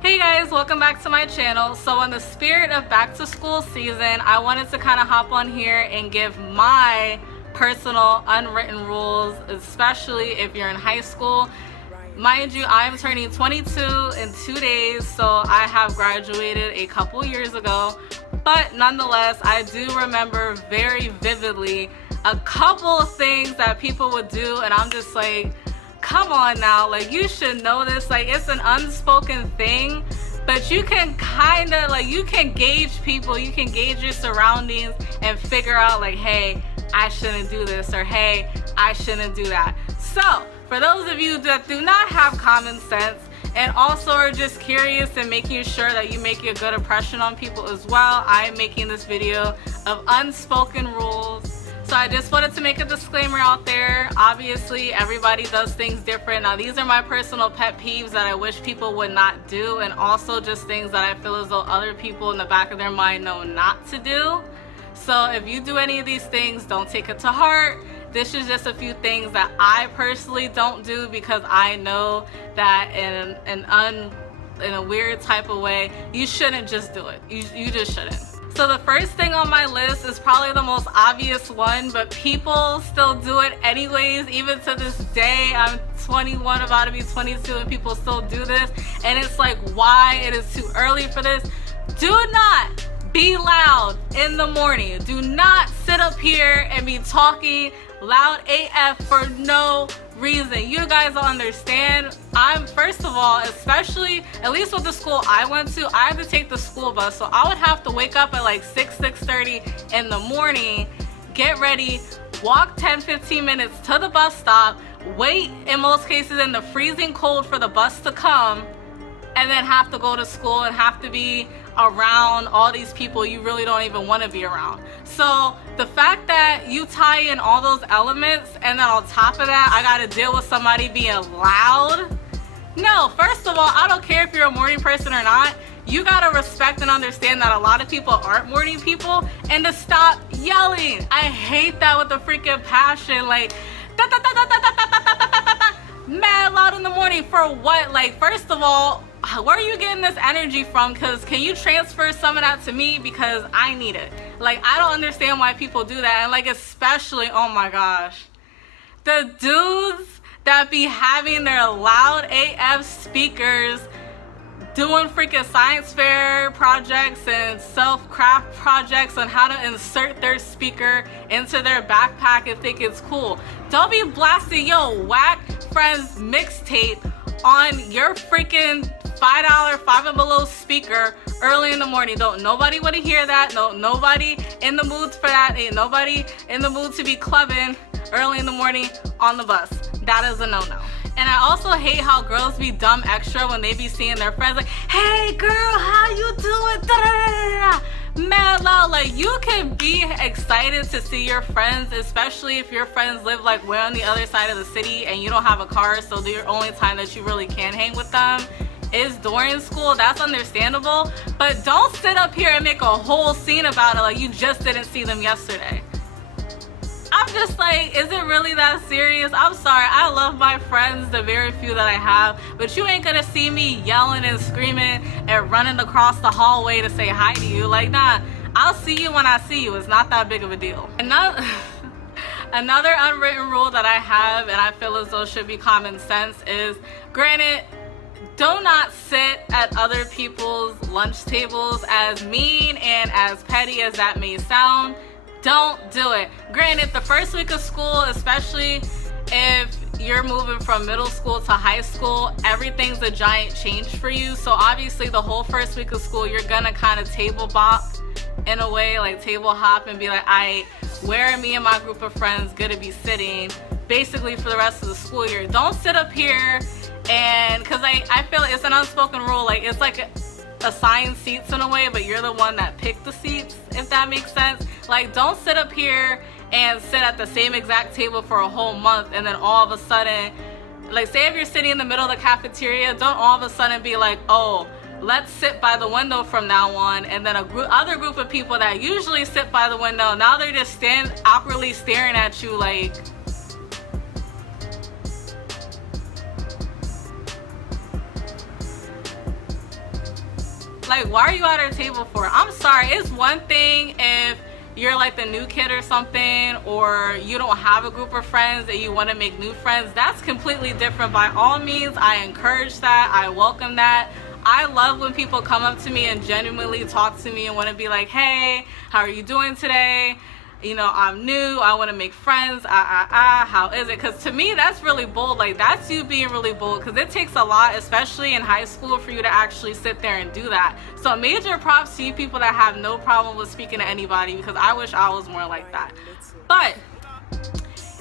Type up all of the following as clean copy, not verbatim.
Hey guys, welcome back to my channel. So in the spirit of back to school season, I wanted to kind of hop on here and give my personal unwritten rules, especially if you're in high school. Mind you, I'm turning 22 in 2 days, so I have graduated a couple years ago, but nonetheless, I do remember very vividly a couple of things that people would do, and I'm just like, come on now, like, you should know this. Like, it's an unspoken thing, but you can kind of, like, you can gauge people, you can gauge your surroundings and figure out, like, hey, I shouldn't do this, or hey, I shouldn't do that. So for those of you that do not have common sense and also are just curious and making sure that you make a good impression on people as well, I'm making this video of unspoken rules. So I just wanted to make a disclaimer out there. Obviously, everybody does things different. Now, these are my personal pet peeves that I wish people would not do, and also just things that I feel as though other people in the back of their mind know not to do. So if you do any of these things, don't take it to heart. This is just a few things that I personally don't do because I know that in a weird type of way, you shouldn't just do it. You just shouldn't. So the first thing on my list is probably the most obvious one, but people still do it anyways. Even to this day, I'm 21, about to be 22, and people still do this. And it's like, why? It is too early for this. Do not be loud in the morning. Do not sit up here and be talking loud AF for no reason. You guys don't understand. First of all, especially, at least with the school I went to, I had to take the school bus. So I would have to wake up at like 6:30 in the morning, get ready, walk 10-15 minutes to the bus stop, wait in most cases in the freezing cold for the bus to come, and then have to go to school and have to be around all these people you really don't even want to be around. So the fact that you tie in all those elements, and then on top of that, I gotta deal with somebody being loud. No, first of all, I don't care if you're a morning person or not. You gotta respect and understand that a lot of people aren't morning people, and to stop yelling. I hate that with a freaking passion. Like, mad loud in the morning for what? Like, first of all, where are you getting this energy from? Because can you transfer some of that to me? Because I need it. Like, I don't understand why people do that. And like, especially, oh my gosh, the dudes that be having their loud AF speakers doing freaking science fair projects and self-craft projects on how to insert their speaker into their backpack and think it's cool. Don't be blasting your whack friend's mixtape on your freaking $5 5 and below speaker early in the morning. Don't nobody want to hear that. No, nobody in the mood for that. Ain't nobody in the mood to be clubbing early in the morning on the bus. That is a no-no. And I also hate how girls be dumb extra when they be seeing their friends like, hey girl, how you doing? Da-da-da-da-da. Mad loud. Like, you can be excited to see your friends, especially if your friends live like way on the other side of the city and you don't have a car, so the only time that you really can hang with them is during school. That's understandable, but don't sit up here and make a whole scene about it like you just didn't see them yesterday. I'm just like, is it really that serious? I'm sorry, I love my friends, the very few that I have, but you ain't gonna see me yelling and screaming and running across the hallway to say hi to you. Like, nah, I'll see you when I see you. It's not that big of a deal. Another unwritten rule that I have, and I feel as though should be common sense, is, granted, do not sit at other people's lunch tables. As mean and as petty as that may sound, don't do it. Granted, the first week of school, especially if you're moving from middle school to high school, everything's a giant change for you. So obviously the whole first week of school, you're gonna kind of table bop in a way, like table hop and be like, where are me and my group of friends gonna be sitting basically for the rest of the school year? Don't sit up here and, because I feel like it's an unspoken rule, like it's like assigned seats in a way, but you're the one that picked the seats, if that makes sense. Like, don't sit up here and sit at the same exact table for a whole month and then all of a sudden, like, say if you're sitting in the middle of the cafeteria, don't all of a sudden be like, oh, let's sit by the window from now on, and then other group of people that usually sit by the window, now they're just awkwardly staring at you like, Like, why are you at our table for? I'm sorry, it's one thing if you're like the new kid or something, or you don't have a group of friends and you want to make new friends. That's completely different. By all means, I encourage that. I welcome that. I love when people come up to me and genuinely talk to me and want to be like, hey, how are you doing today? You know, I'm new, I want to make friends, how is it? Because to me, that's really bold. Like, that's you being really bold, because it takes a lot, especially in high school, for you to actually sit there and do that. So major props to you people that have no problem with speaking to anybody, because I wish I was more like that. But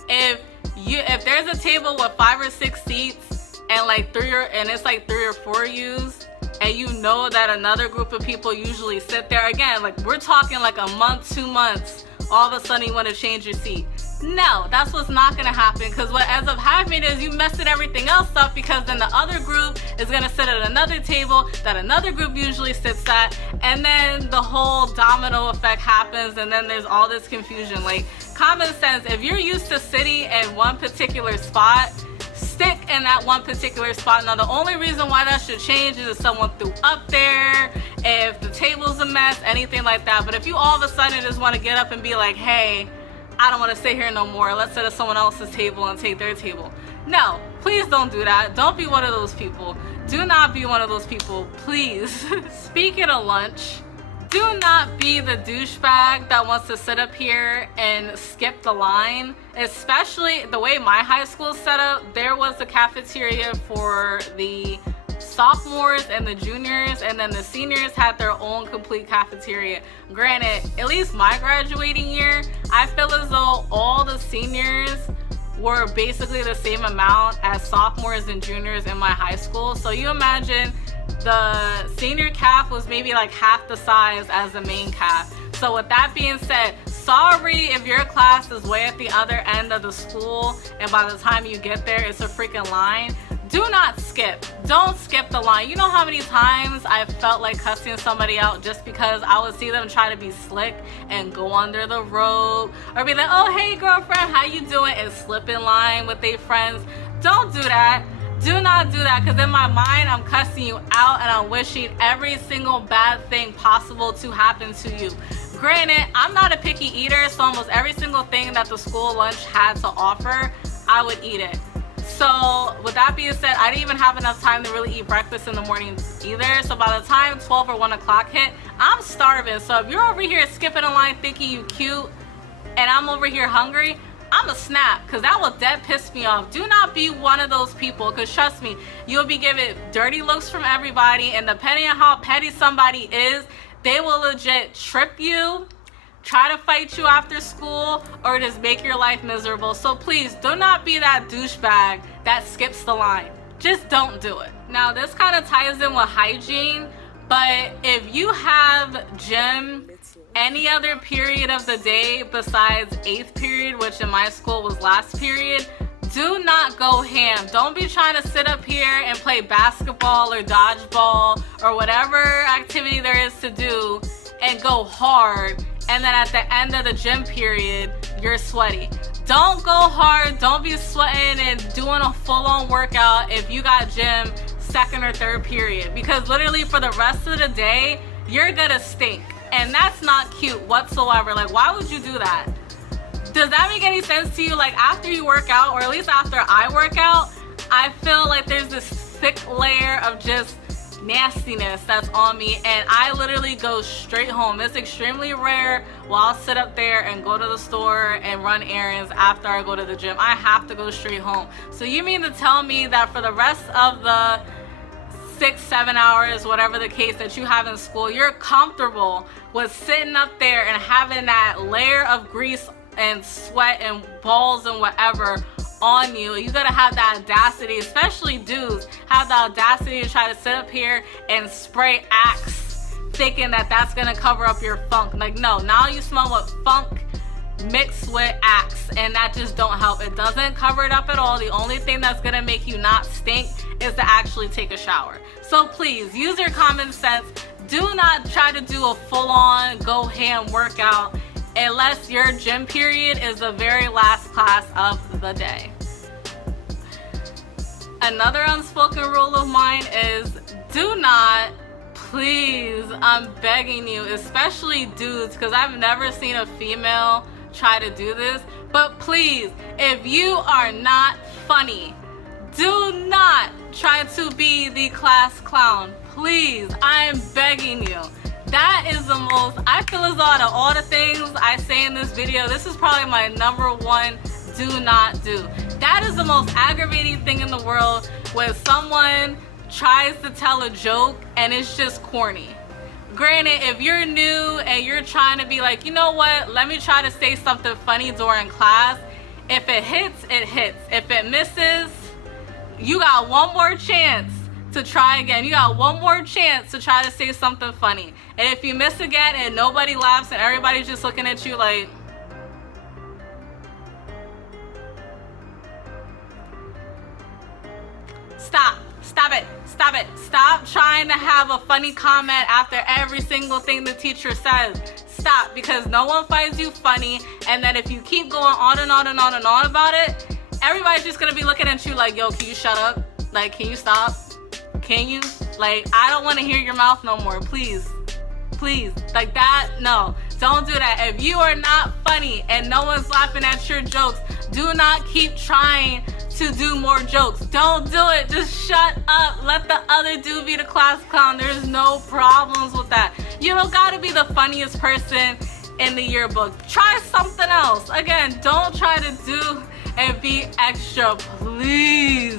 if there's a table with 5 or 6 seats and like it's like 3 or 4 yous, and you know that another group of people usually sit there, again, like we're talking like a month, 2 months, all of a sudden you want to change your seat. No, that's what's not gonna happen, because what ends up happening is you messing everything else up, because then the other group is gonna sit at another table that another group usually sits at, and then the whole domino effect happens, and then there's all this confusion. Like, common sense, if you're used to sitting in one particular spot, stick in that one particular spot. Now, the only reason why that should change is if someone threw up there, if the table's a mess, anything like that. But if you all of a sudden just want to get up and be like, hey, I don't want to sit here no more, let's sit at someone else's table and take their table. No, please don't do that. Don't be one of those people. Do not be one of those people, please. Speaking of lunch, do not be the douchebag that wants to sit up here and skip the line. Especially the way my high school is set up, there was a cafeteria for the sophomores and the juniors, and then the seniors had their own complete cafeteria. Granted, at least my graduating year, I feel as though all the seniors were basically the same amount as sophomores and juniors in my high school. So you imagine the senior caf was maybe like half the size as the main caf. So with that being said, sorry if your class is way at the other end of the school and by the time you get there it's a freaking line. Do not skip. Don't skip the line. You know how many times I felt like cussing somebody out just because I would see them try to be slick and go under the rope, or be like, oh, hey girlfriend, how you doing, and slip in line with their friends. Don't do that. Do not do that, because in my mind I'm cussing you out and I'm wishing every single bad thing possible to happen to you. Granted, I'm not a picky eater, so almost every single thing that the school lunch had to offer, I would eat it. So with that being said, I didn't even have enough time to really eat breakfast in the morning either. So by the time 12 or 1 o'clock hit, I'm starving. So if you're over here skipping a line thinking you cute and I'm over here hungry, I'm a snap, because that will dead piss me off. Do not be one of those people, because trust me, you'll be given dirty looks from everybody, and depending on how petty somebody is, they will legit trip you, try to fight you after school, or just make your life miserable. So please do not be that douchebag that skips the line. Just don't do it. Now this kind of ties in with hygiene, but if you have gym any other period of the day besides 8th period, which in my school was last period, do not go ham. Don't be trying to sit up here and play basketball or dodgeball or whatever activity there is to do and go hard, and then at the end of the gym period you're sweaty. Don't go hard. Don't be sweating and doing a full-on workout if you got gym 2nd or 3rd period, because literally for the rest of the day you're gonna stink, and that's not cute whatsoever. Like, why would you do that? Does that make any sense to you? Like, after you work out, or at least after I work out, I feel like there's this thick layer of just nastiness that's on me, and I literally go straight home. It's extremely rare while I'll sit up there and go to the store and run errands after I go to the gym. I have to go straight home. So you mean to tell me that for the rest of the 6-7 hours, whatever the case that you have in school, you're comfortable with sitting up there and having that layer of grease and sweat and balls and whatever on you? You gotta have the audacity, especially dudes, have the audacity to try to sit up here and spray Axe thinking that that's gonna cover up your funk. Like, no, now you smell what funk mixed with Axe, and that just don't help. It doesn't cover it up at all. The only thing that's gonna make you not stink is to actually take a shower. So please use your common sense. Do not try to do a full-on go ham workout unless your gym period is the very last class of the day. Another unspoken rule of mine is do not, please, I'm begging you, especially dudes, because I've never seen a female try to do this, but please, if you are not funny, do not try to be the class clown. Please, I'm begging you. That is the most, I feel as though out of all the things I say in this video, this is probably my #1 do not do. That is the most aggravating thing in the world, when someone tries to tell a joke and it's just corny. Granted, if you're new and you're trying to be like, you know what, let me try to say something funny during class, if it hits, it hits. If it misses, you got one more chance to try again. You got one more chance to try to say something funny. And if you miss again and nobody laughs and everybody's just looking at you like, stop it. Stop trying to have a funny comment after every single thing the teacher says. Stop, because no one finds you funny, and then if you keep going on and on and on and on about it, everybody's just gonna be looking at you like, yo, can you shut up? Like, can you stop? Can you? Like, I don't want to hear your mouth no more. Please, like that, no, don't do that. If you are not funny and no one's laughing at your jokes, do not keep trying to do more jokes. Don't do it. Just shut up. Let the other dude be the class clown. There's no problems with that. You don't gotta be the funniest person in the yearbook. Try something else. Again, don't try to do and be extra, please.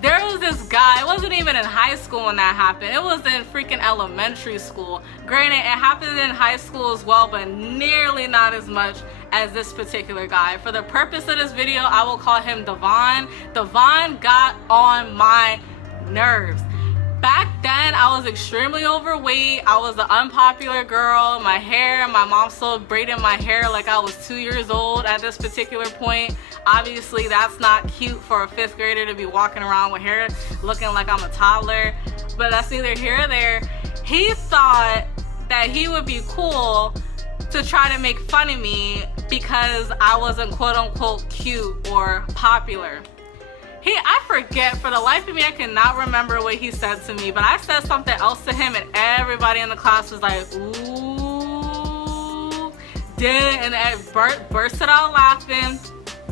There was this guy, it wasn't even in high school when that happened. It was in freaking elementary school. Granted, it happened in high school as well, but nearly not as much as this particular guy. For the purpose of this video, I will call him Devon. Devon got on my nerves. Back then, I was extremely overweight. I was the unpopular girl. My mom still braided my hair like I was 2 years old at this particular point. Obviously, that's not cute for a 5th grader to be walking around with hair looking like I'm a toddler, but that's neither here or there. He thought that he would be cool to try to make fun of me because I wasn't quote unquote cute or popular. I forget, for the life of me, I cannot remember what he said to me, but I said something else to him and everybody in the class was like, ooh, and I bursted out laughing.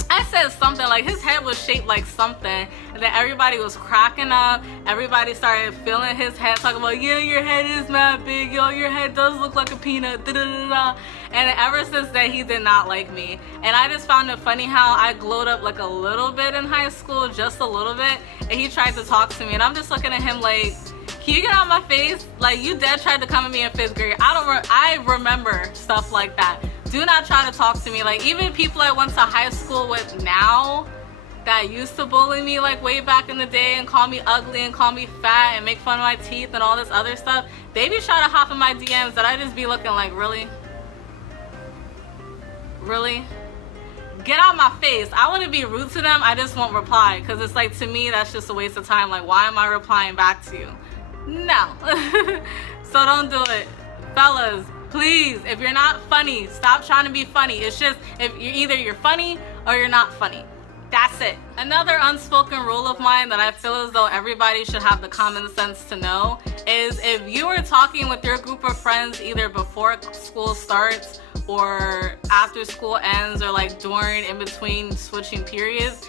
I said something like his head was shaped like something, and then everybody was cracking up. Everybody started feeling his head, talking about, yeah, your head is not big, yo, your head does look like a peanut, da da da da. And ever since then, he did not like me. And I just found it funny how I glowed up like a little bit in high school, just a little bit, and he tried to talk to me, and I'm just looking at him like, can you get out of my face? Like, you dead tried to come at me in 5th grade. I remember stuff like that. Do not try to talk to me. Like, even people I went to high school with now that used to bully me like way back in the day and call me ugly and call me fat and make fun of my teeth and all this other stuff, they be trying to hop in my DMs that I just be looking like, really? Get out my face. I want to be rude to them, I just won't reply, because it's like, to me, that's just a waste of time. Like, why am I replying back to you? No. So don't do it. Fellas, please, if you're not funny, stop trying to be funny. It's just, if you're funny or you're not funny. That's it. Another unspoken rule of mine that I feel as though everybody should have the common sense to know is, if you are talking with your group of friends either before school starts or after school ends, or like during, in between switching periods,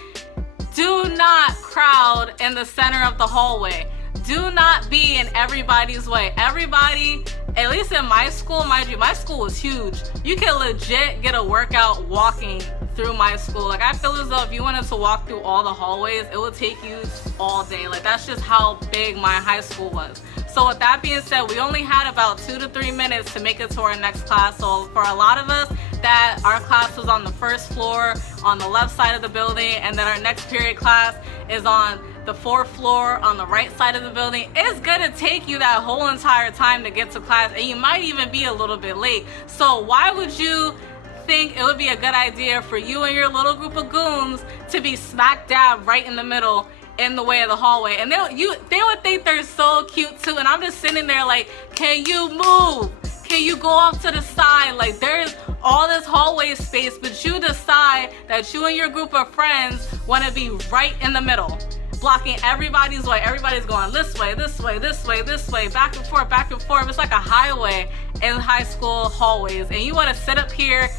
do not crowd in the center of the hallway. Do not be in everybody's way. Everybody, at least in my school, mind you, my school was huge. You can legit get a workout walking through my school. Like, I feel as though if you wanted to walk through all the hallways, it would take you all day. Like, that's just how big my high school was. So with that being said, we only had about 2 to 3 minutes to make it to our next class. So for a lot of us, that our class was on the 1st floor on the left side of the building, and then our next period class is on the 4th floor on the right side of the building. It's gonna take you that whole entire time to get to class, and you might even be a little bit late. So why would you think it would be a good idea for you and your little group of goons to be smack dab right in the middle, in the way of the hallway? And they would think they're so cute too, and I'm just sitting there like, can you move? Can you go off to the side? Like, there's all this hallway space, but you decide that you and your group of friends want to be right in the middle. blocking everybody's way. Everybody's going this way, this way, this way, this way, back and forth, back and forth. It's like a highway in high school hallways, and you want to sit up here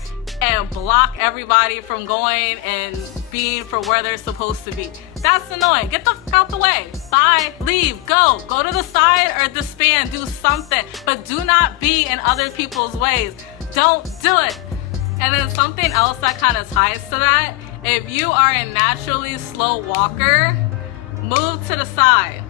and block everybody from going and being for where they're supposed to be. That's annoying. Get the fuck out the way. Bye, leave, go to the side or disband, do something, but do not be in other people's ways. Don't do it. And then something else that kind of ties to that, if you are a naturally slow walker, move to the side.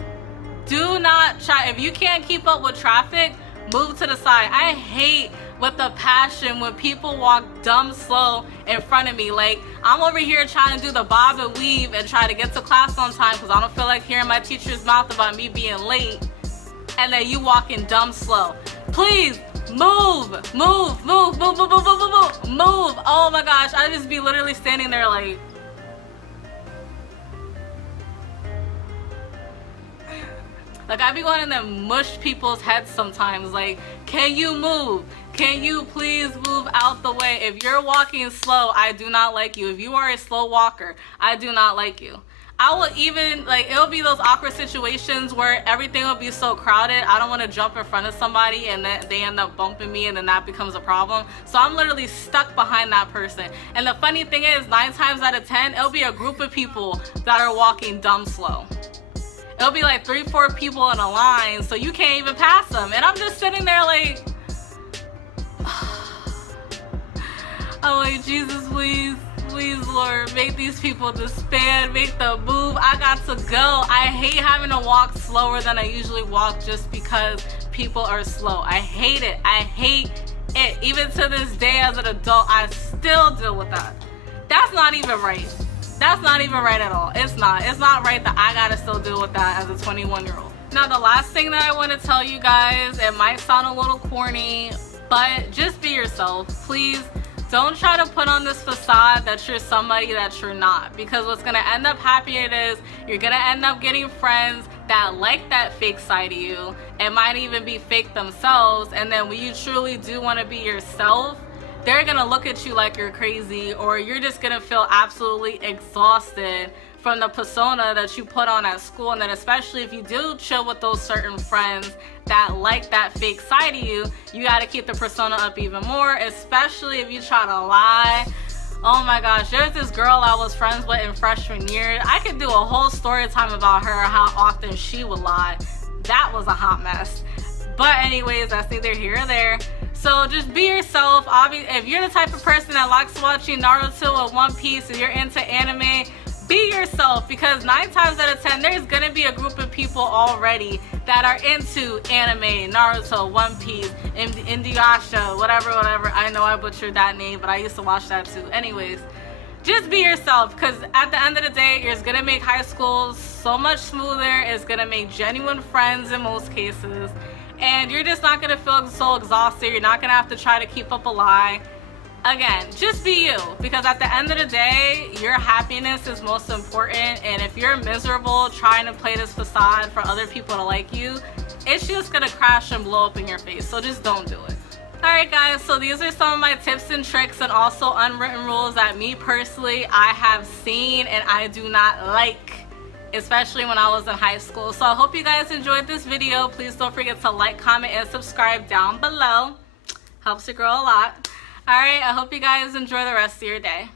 Do not try, if you can't keep up with traffic, move to the side. I hate with a passion when people walk dumb slow in front of me. Like, I'm over here trying to do the bob and weave and try to get to class on time because I don't feel like hearing my teacher's mouth about me being late, and then you walking dumb slow. Please move. Oh my gosh, I just be literally standing there like, I be going in and mush people's heads sometimes. Like, can you move? Can you please move out the way? If you're walking slow, I do not like you. If you are a slow walker, I do not like you. I will even, it'll be those awkward situations where everything will be so crowded. I don't want to jump in front of somebody and then they end up bumping me, and then that becomes a problem. So I'm literally stuck behind that person. And the funny thing is, 9 times out of 10, it'll be a group of people that are walking dumb slow. It'll be like 3-4 people in a line, so you can't even pass them. And I'm just sitting there like, I'm like, Jesus, please, Lord, make these people disband, make them move. I got to go. I hate having to walk slower than I usually walk just because people are slow. I hate it. I hate it. Even to this day as an adult, I still deal with that. That's not even right. That's not even right at all. It's not right that I gotta still deal with that as a 21-year-old. Now, the last thing that I want to tell you guys, it might sound a little corny, but just be yourself. Please don't try to put on this facade that you're somebody that you're not, because what's gonna end up happening is you're gonna end up getting friends that like that fake side of you. It might even be fake themselves, and then when you truly do want to be yourself, they're gonna look at you like you're crazy, or you're just gonna feel absolutely exhausted from the persona that you put on at school. And then especially if you do chill with those certain friends that like that fake side of you, you got to keep the persona up even more, especially if you try to lie. Oh my gosh, there's this girl I was friends with in freshman year. I could do a whole story time about her, how often she would lie. That was a hot mess. But anyways, that's neither here or there. So just be yourself. Obviously, if you're the type of person that likes watching Naruto or One Piece, and you're into anime, be yourself, because 9 times out of 10, there's gonna be a group of people already that are into anime, Naruto, One Piece, Inuyasha, whatever. I know I butchered that name, but I used to watch that too. Anyways, just be yourself, because at the end of the day, it's gonna make high school so much smoother. It's gonna make genuine friends in most cases. And you're just not gonna feel so exhausted. You're not gonna have to try to keep up a lie. Again, just be you, because at the end of the day, your happiness is most important. And if you're miserable trying to play this facade for other people to like you, it's just gonna crash and blow up in your face. So just don't do it. Alright guys, so these are some of my tips and tricks and also unwritten rules that me personally, I have seen and I do not like, especially when I was in high school. So I hope you guys enjoyed this video. Please don't forget to like, comment, and subscribe down below. Helps your girl a lot. Alright, I hope you guys enjoy the rest of your day.